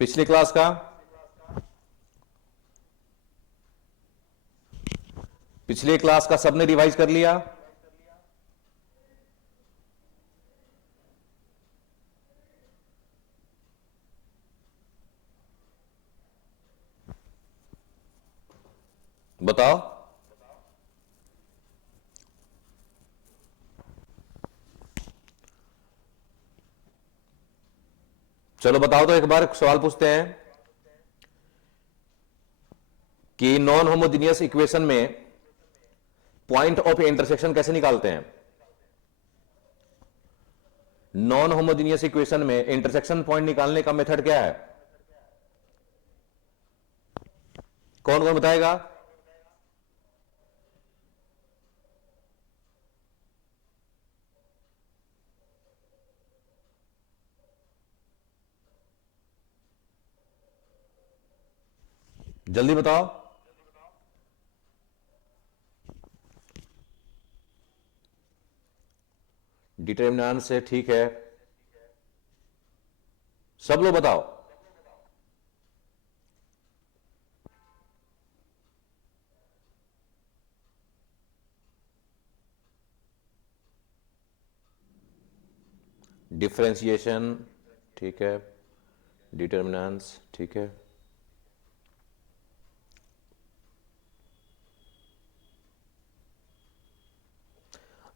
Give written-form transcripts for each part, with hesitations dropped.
पिछली क्लास का पिछली क्लास का सबने रिवाइज कर लिया? बताओ। चलो बताओ, तो एक बार सवाल पूछते हैं कि नॉन होमोजीनियस इक्वेशन में पॉइंट ऑफ इंटरसेक्शन कैसे निकालते हैं? नॉन होमोजीनियस इक्वेशन में इंटरसेक्शन पॉइंट निकालने का मेथड क्या है? कौन कौन बताएगा? जल्दी बताओ। डिटर्मिनेंट से, ठीक है। सब लोग बताओ। डिफरेंशिएशन, ठीक है। डिटर्मिनेंट्स, ठीक है।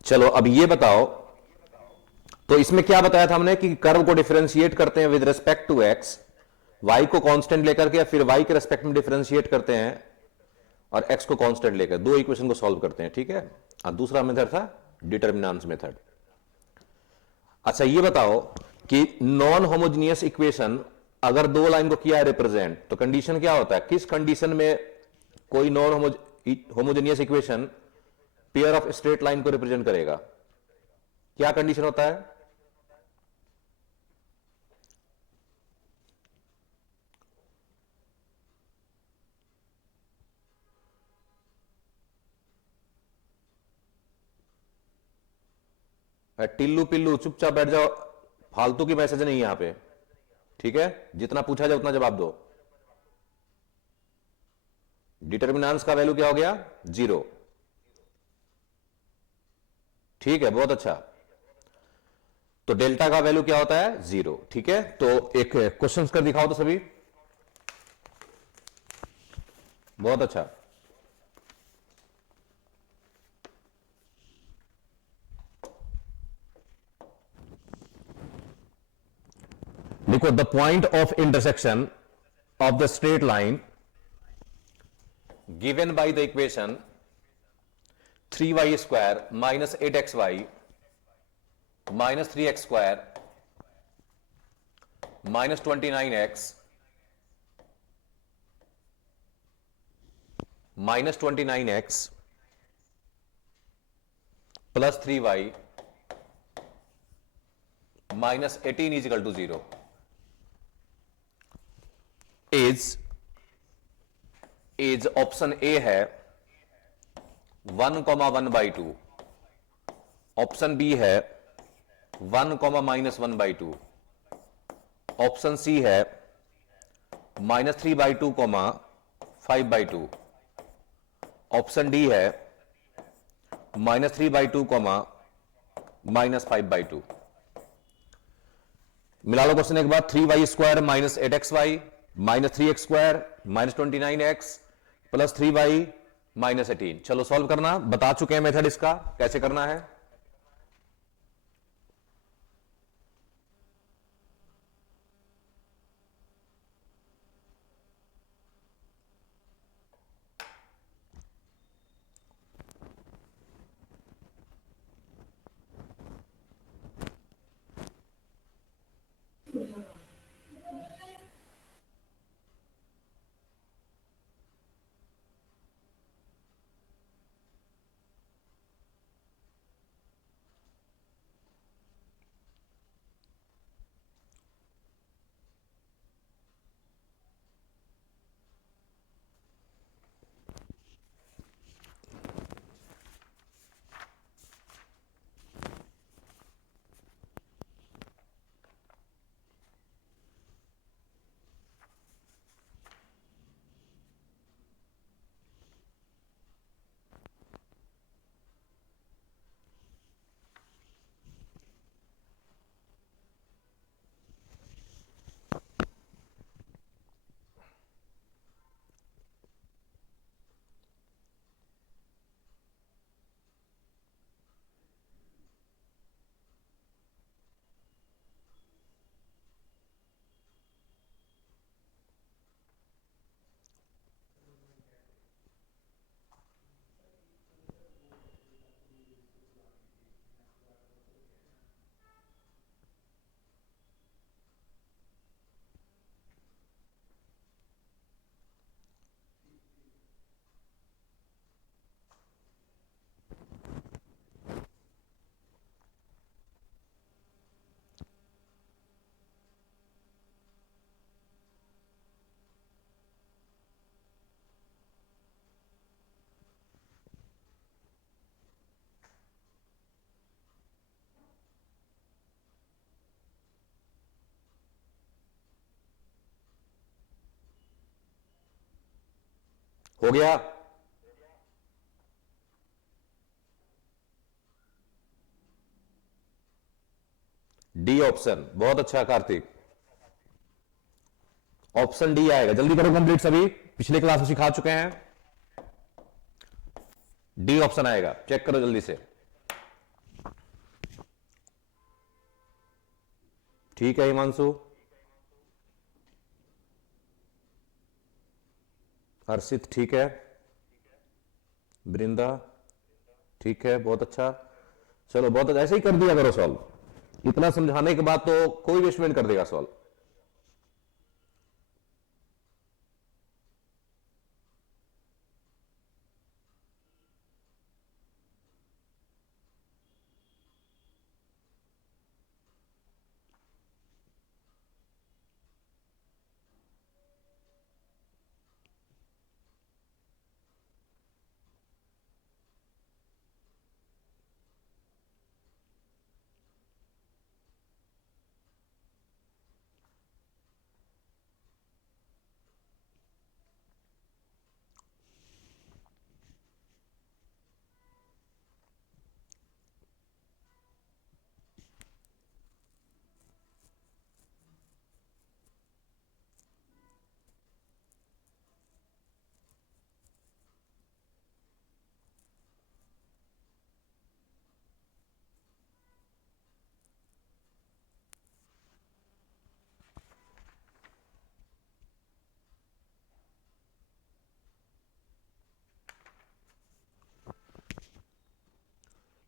चलो अब ये बताओ, तो इसमें क्या बताया था हमने कि कर्व को डिफरेंशिएट करते हैं with respect to x, y को कांस्टेंट लेकर के, फिर वाई के रिस्पेक्ट में डिफरेंशिएट करते हैं और एक्स को कांस्टेंट लेकर दो इक्वेशन को सॉल्व करते हैं, ठीक है। और दूसरा मेथड था डिटर्मिनेंट्स मेथड। अच्छा ये बताओ कि नॉन होमोजीनियस इक्वेशन अगर दो लाइन को किया रिप्रेजेंट, तो कंडीशन क्या होता है? किस कंडीशन में कोई non homogeneous equation pair of straight line को रिप्रेजेंट करेगा? क्या कंडीशन होता है? टिल्लू पिल्लू चुपचाप बैठ जाओ, फालतू की मैसेज नहीं यहां पे, ठीक है। जितना पूछा जाए उतना जवाब दो। डिटर्मिनेंट्स का वैल्यू क्या हो गया? 0। ठीक है, बहुत अच्छा। तो डेल्टा का वैल्यू क्या होता है? 0, ठीक है। तो एक क्वेश्चन कर दिखाओ तो सभी। बहुत अच्छा। देखो, the point of intersection of the straight line given by the equation 3y square minus 8xy minus 3x square minus 29x minus 29x plus 3y minus 18 is equal to 0 is option A है 1,1/2, option B है 1,-1/2, option C है -3/2, 5/2, option D है -3/2, -5/2। मिला लो question एक बार। 3y square minus 8xy minus 3x square minus 29x plus 3y minus 18। चलो solve करना, बता चुके हैं मेथड इसका कैसे करना है। हो गया? डी ऑप्शन, बहुत अच्छा कार्तिक, ऑप्शन डी आएगा। जल्दी करो कंप्लीट, सभी पिछले क्लास में सिखा चुके हैं। डी ऑप्शन आएगा, चेक करो जल्दी से। ठीक है हिमांशु, हर्षित ठीक है, वृंदा ठीक है, बहुत अच्छा। चलो बहुत अच्छा, ऐसे ही कर दिया करो सॉल्व, इतना समझाने के बाद तो कोई भी स्टूडेंट कर देगा सॉल्व।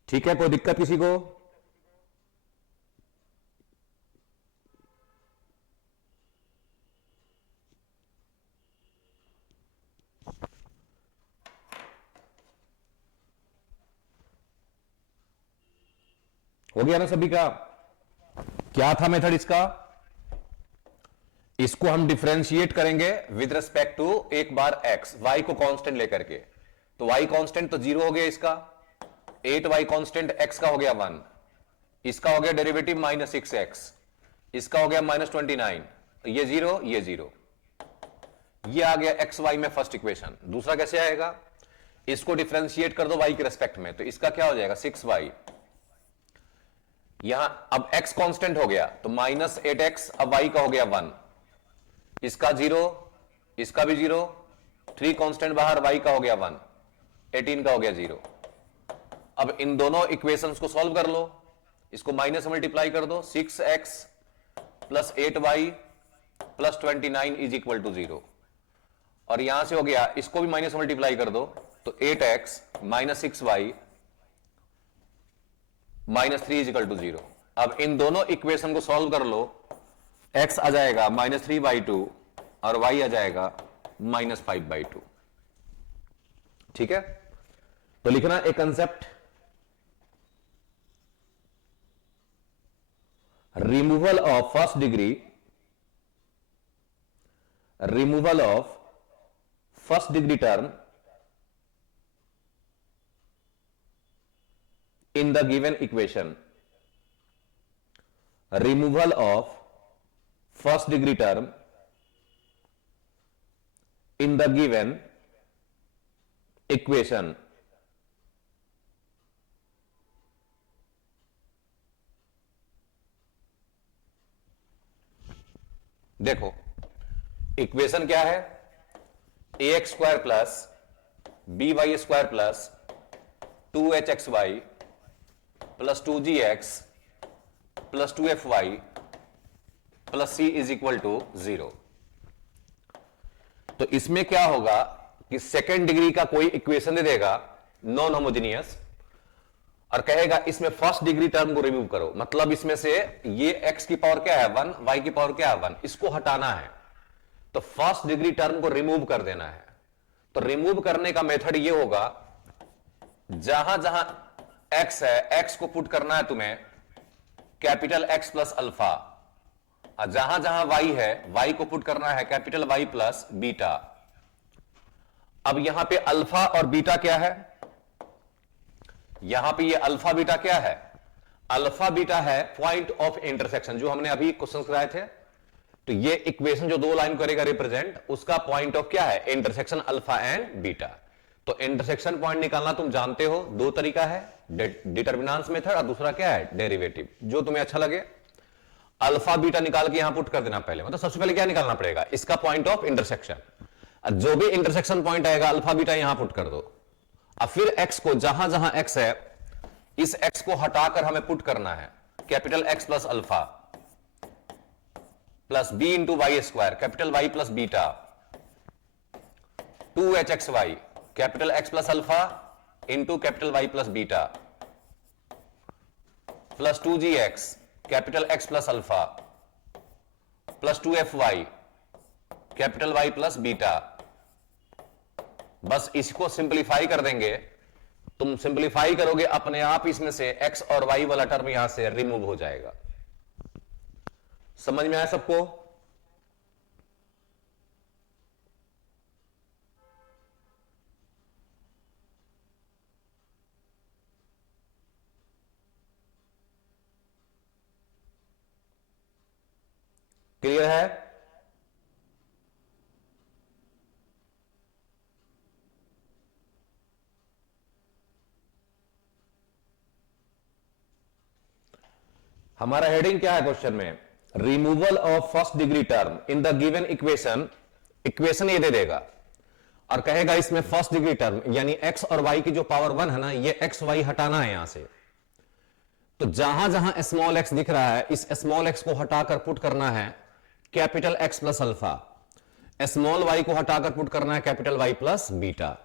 ठीक है, कोई दिक्कत किसी को? हो गया ना सभी का? क्या था मेथड इसका? इसको हम डिफरेंशिएट करेंगे विद रिस्पेक्ट टू एक बार एक्स, वाई को कांस्टेंट लेकर के। तो वाई कांस्टेंट तो 0 हो गया इसका, 8y कांस्टेंट एक्स का हो गया 1, इसका हो गया डेरिवेटिव -6x, इसका हो गया -29, ये 0 ये 0, ये आ गया एक्स वाई में फर्स्ट इक्वेशन। दूसरा कैसे आएगा? इसको डिफरेंशिएट कर दो y के रेस्पेक्ट में, तो इसका क्या हो जाएगा 6y। यहां अब x कांस्टेंट हो गया तो -8x, अब y का हो गया 1, इसका 0, इसका भी 0, 3 कांस्टेंट बाहर, y का हो गया 1, 18 का हो गया 0। अब इन दोनों इक्वेशंस को सॉल्व कर लो, इसको माइनस मल्टीप्लाई कर दो, 6x plus 8y plus 29 is equal to 0। और यहां से हो गया, इसको भी माइनस मल्टीप्लाई कर दो, तो 8x minus 6y -3 is equal to 0। अब इन दोनों इक्वेशन को सॉल्व कर लो, x आ जाएगा -3/2 और y आ जाएगा -5/2। ठीक है, तो लिखना एक concept, removal of first degree, removal of first degree term in the given equation, removal of first degree term in the given equation, देखो इक्वेशन क्या है, ax² plus by² plus 2hxy plus 2gx plus 2fy plus c is equal to 0। तो इसमें क्या होगा कि second degree का कोई इक्वेशन दे देगा नॉन होमोजेनियस और कहेगा इसमें फर्स्ट डिग्री टर्म को रिमूव करो, मतलब इसमें से ये x की पावर क्या है 1, y की पावर क्या है 1, इसको हटाना है, तो फर्स्ट डिग्री टर्म को रिमूव कर देना है। तो रिमूव करने का मेथड ये होगा, जहां जहां x है, x को पुट करना है तुम्हें कैपिटल X प्लस अल्फा, और जहां जहां y है, y को पुट करना है कैपिटल Y प्लस बीटा। अब यहां पे अल्फा और बीटा क्या है, यहां पे ये अल्फा बीटा क्या है, अल्फा बीटा है पॉइंट ऑफ इंटरसेक्शन, जो हमने अभी क्वेश्चन कराए थे, तो ये इक्वेशन जो दो लाइन करेगा रिप्रेजेंट, उसका पॉइंट ऑफ क्या है, इंटरसेक्शन अल्फा एंड बीटा। तो इंटरसेक्शन पॉइंट निकालना तुम जानते हो, दो तरीका है, डिटर्मिनेंट्स मेथड और दूसरा क्या है, डेरिवेटिव, जो तुम्हें अच्छा लगे। अल्फा बीटा निकाल के यहां पुट कर देना पहले, मतलब सबसे पहले क्या निकालना पड़ेगा, इसका पॉइंट ऑफ इंटरसेक्शन। जो भी इंटरसेक्शन पॉइंट आएगा अल्फा बीटा यहां पुट कर दो। अब फिर एक्स को जहां जहां एक्स है, इस एक्स को हटाकर हमें पुट करना है, capital x plus alpha plus b into y square, capital y plus beta, 2hxy, capital x plus alpha into capital y plus beta, plus 2gx, capital x plus alpha plus 2fy, capital y plus beta. बस इसको simplify कर देंगे, तुम simplify करोगे अपने आप इसमें से x और y वाला टर्म यहां से रिमूव हो जाएगा। समझ में आया सबको? क्लियर है? हमारा हेडिंग क्या है क्वेश्चन में, removal of first degree term in the given equation. Equation ये दे देगा और कहेगा इसमें फर्स्ट डिग्री टर्म यानी x और y की जो पावर 1 है ना, ये x y हटाना है यहां से। तो जहां जहां स्मॉल x दिख रहा है, इस स्मॉल x को हटाकर पुट करना है capital x plus alpha, small y को हटाकर पुट करना है कैपिटल y प्लस बीटा।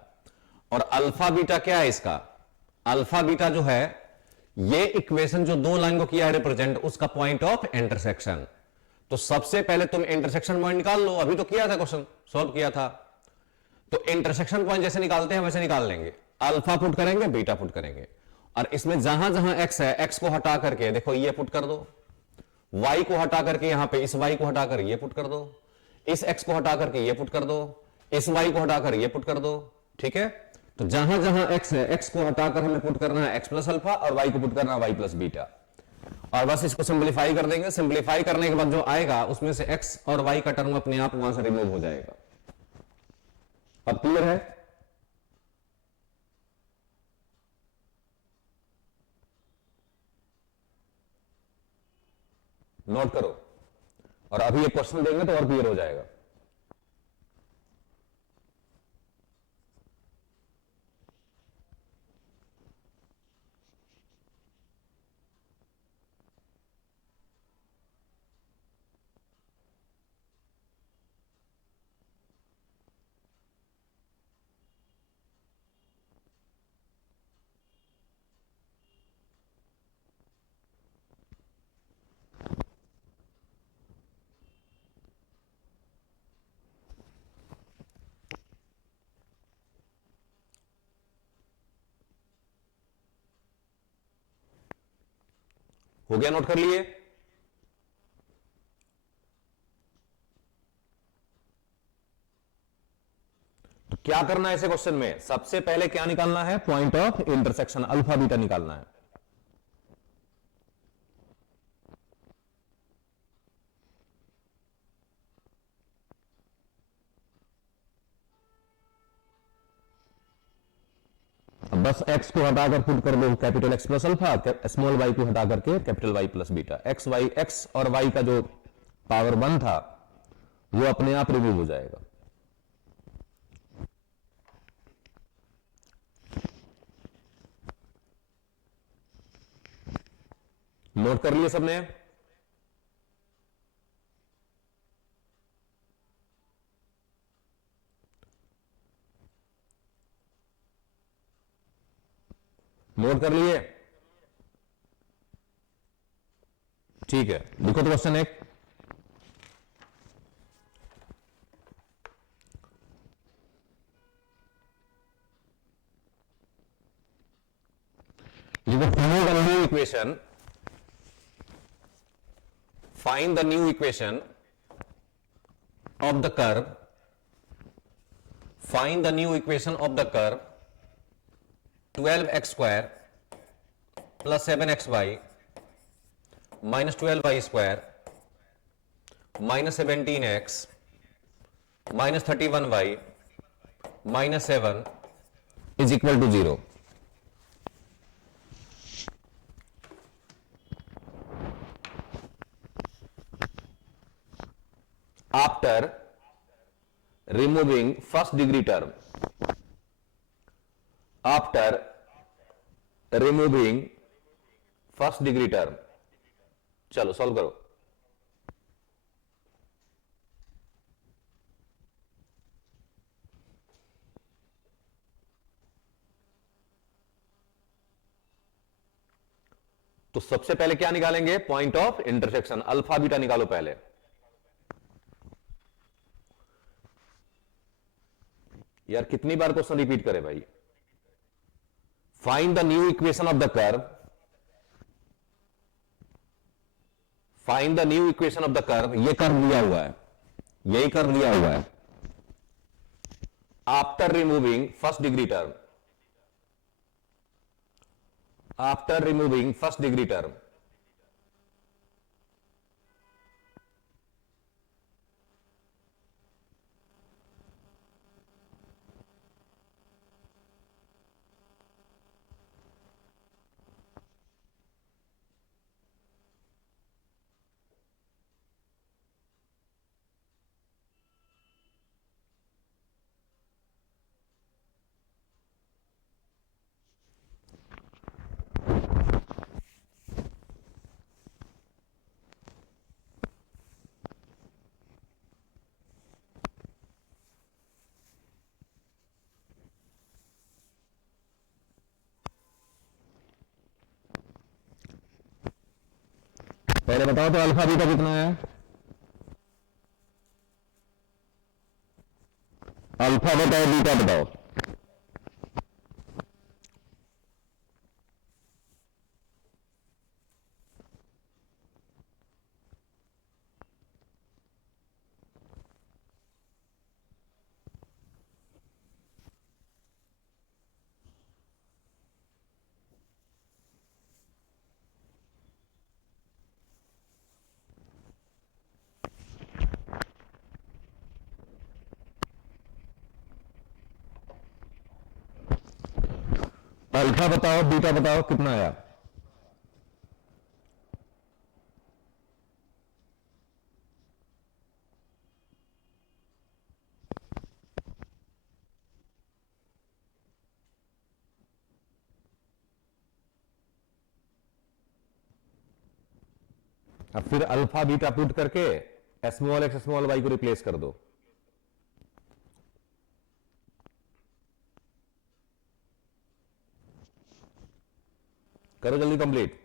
और अल्फा बीटा क्या है इसका, अल्फा बीटा जो है ये इक्वेशन जो दो लाइन को किया है रिप्रेजेंट, उसका पॉइंट ऑफ इंटरसेक्शन। तो सबसे पहले तुम इंटरसेक्शन पॉइंट निकाल लो, अभी तो किया था क्वेश्चन, सॉल्व किया था। तो इंटरसेक्शन पॉइंट जैसे निकालते हैं वैसे निकाल लेंगे, अल्फा पुट करेंगे बीटा पुट करेंगे, और इसमें जहां जहां x है, x को हटा करके देखो ये पुट कर दो, y को हटा करके यहां पे इस y को हटाकर ये पुट कर दो, इस x को हटा करके ये पुट कर दो, इस y को हटाकर ये पुट कर दो। ठीक है, तो जहां जहां x है, x को हटाकर हमें पुट करना है x प्लस अल्फा और y को पुट करना है y प्लस बीटा। और बस इसको सिंपलीफाई कर देंगे, सिंपलीफाई करने के बाद जो आएगा उसमें से x और y का टर्म अपने आप वहां से रिमूव हो जाएगा। अब क्लियर है? नोट करो, और अभी ये क्वेश्चन देंगे तो और क्लियर हो जाएगा। हो गया, नोट कर लिए? तो क्या करना है ऐसे क्वेश्चन में, सबसे पहले क्या निकालना है, point of intersection, alpha beta निकालना है। अब बस x को हटाकर पुट कर दो capital x plus alpha, small y को हटा करके capital y plus beta, x और y का जो पावर 1 था वो अपने आप रिमूव हो जाएगा। नोट कर लिए सबने? नोट कर लिए? ठीक है, देखो तो क्वेश्चन एक, new equation, find the new equation of the curve, find the new equation of the curve 12x square plus 7xy minus 12y square -17x -31y -7 is equal to 0. After removing first degree term, after removing first degree term, चलो solve करो। तो सबसे पहले क्या निकालेंगे? Point of intersection, alpha beta निकालो पहले। यार कितनी बार क्वेश्चन रिपीट करे भाई? Find the new equation of the curve, find the new equation of the curve. ये कर्व दिया हुआ है, यही कर्व दिया हुआ है। After removing first degree term, after removing first degree term, पहले बताओ तो अल्फा बीटा कितना है? अल्फा बताओ, बीटा बताओ। अल्फा बताओ, बीटा बताओ, कितना आया? अब फिर अल्फा बीटा पुट करके स्मॉल एक्स स्मॉल वाई को रिप्लेस कर दो। करो जल्दी कंप्लीट।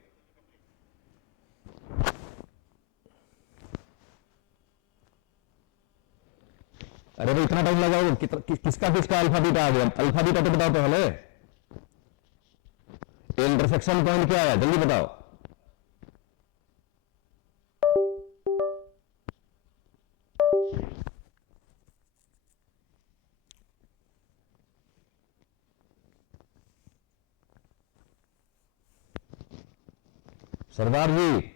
अरे भाई इतना टाइम लगाओ, किसका किसका अल्फा बीटा आ गया? अल्फा बीटा तो बताओ पहले। इंटरसेक्शन पॉइंट क्या है जल्दी बताओ। सरदार जी,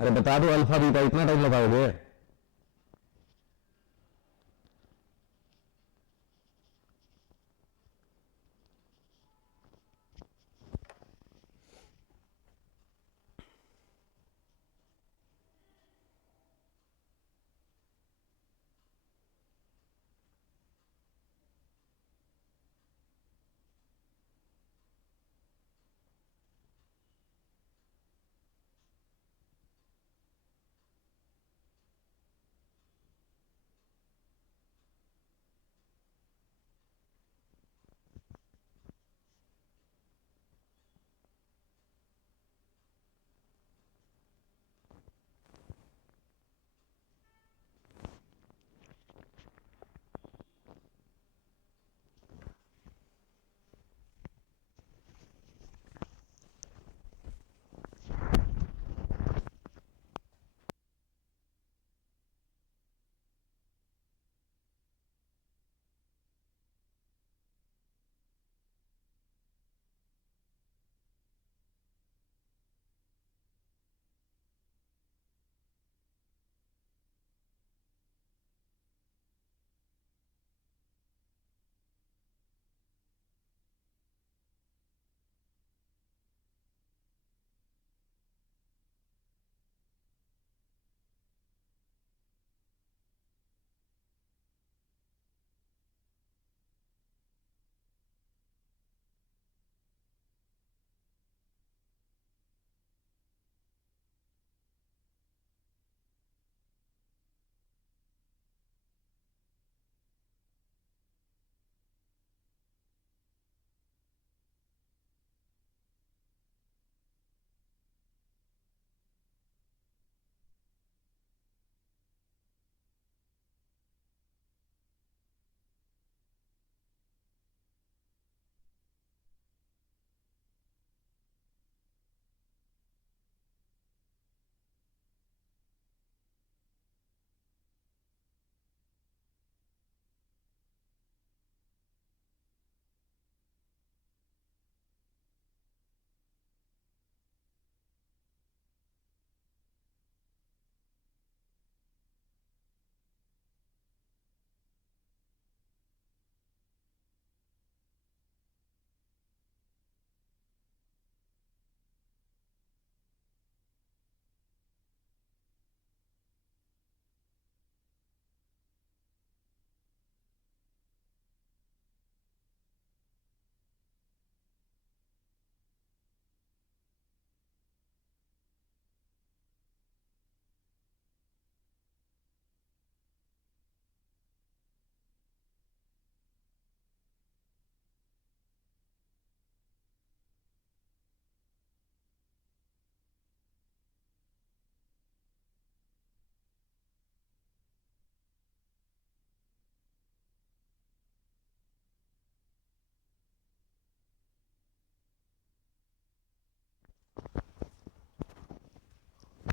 अरे बता दो अल्फा बीटा, इतना टाइम लगाओगे?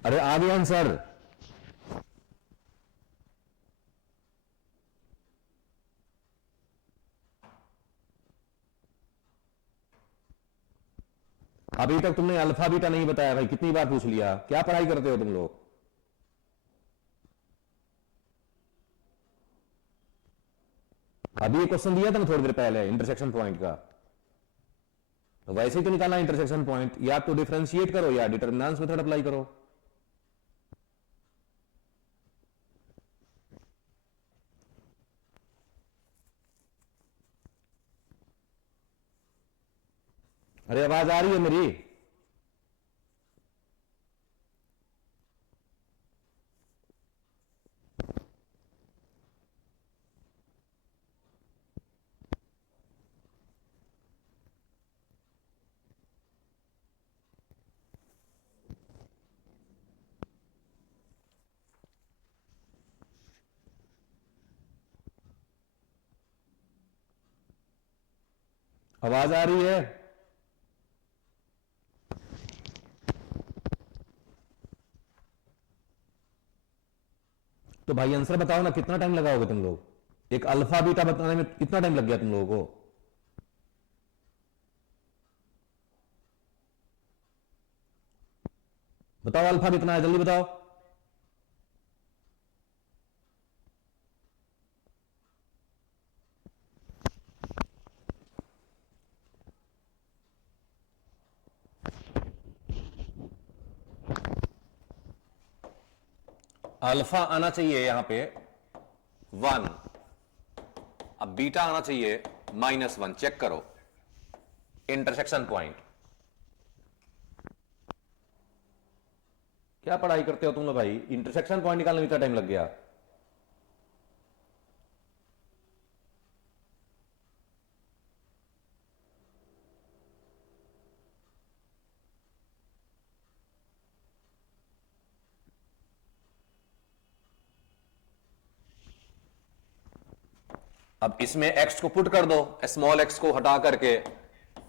अरे आ गया आंसर। अभी तक तुमने अल्फा बीटा नहीं बताया भाई, कितनी बार पूछ लिया, क्या पढ़ाई करते हो तुम लोग? अभी एक क्वेश्चन दिया था ना थोड़ी देर पहले इंटरसेक्शन पॉइंट का, तो वैसे ही तो निकालना इंटरसेक्शन पॉइंट, या तो डिफरेंशिएट करो या डिटरमिनेंस मेथड अप्लाई करो। अरे आवाज आ रही है मेरी? आवाज आ रही है? तो भाई आंसर बताओ ना, कितना टाइम लगाओगे तुम लोग? एक अल्फा बीटा बताने में कितना टाइम लग गया तुम लोगों को? बताओ अल्फा कितना है, जल्दी बताओ। अल्फा आना चाहिए यहां पे 1, अब बीटा आना चाहिए -1। चेक करो इंटरसेक्शन पॉइंट। क्या पढ़ाई करते हो तुम लोग भाई, इंटरसेक्शन पॉइंट निकालने में इतना टाइम लग गया? अब इसमें x को पुट कर दो, स्मॉल x को हटा करके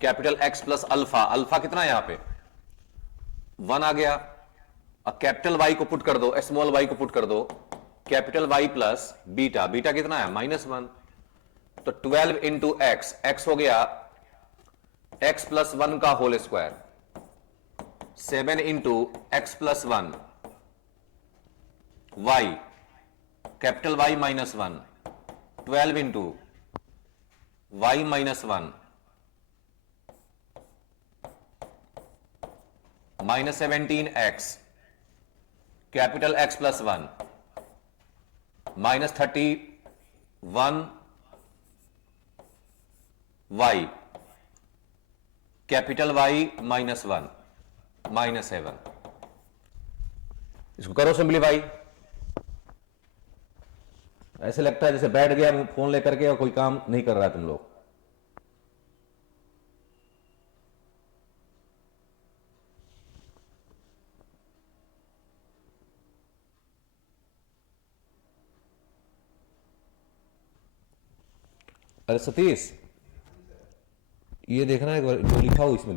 capital X plus alpha, alpha कितना है यहां पे 1 आ गया। अब कैपिटल Y को पुट कर दो, स्मॉल y को पुट कर दो, capital Y plus beta, beta कितना है -1। तो 12 इंटू एक्स, एक्स हो गया x प्लस 1 का whole square, 7 into x plus 1 y, capital Y -1, 12 into y -1 -17x, capital x plus 1 -31 y, capital Y -1 -7। इसको करो सिंप्लीफाई। ऐसे लगता है जैसे बैठ गया फोन लेकर के और कोई काम नहीं कर रहा है तुम लोग। अरे सतीश, ये देखना है जो लिखा हो इसमें।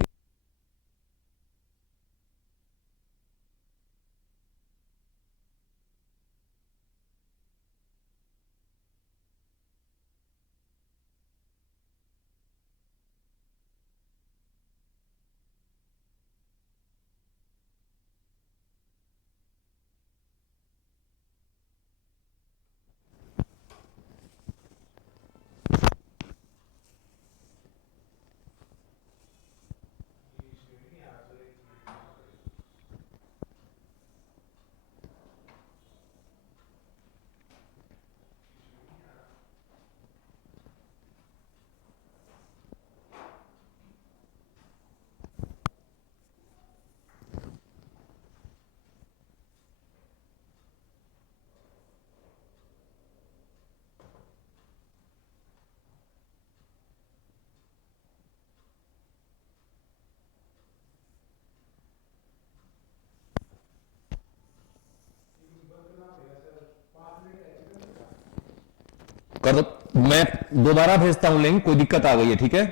कर दो, मैं दोबारा भेजता हूं लिंक, कोई दिक्कत आ गई है ठीक है,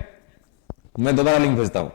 मैं दोबारा लिंक भेजता हूं।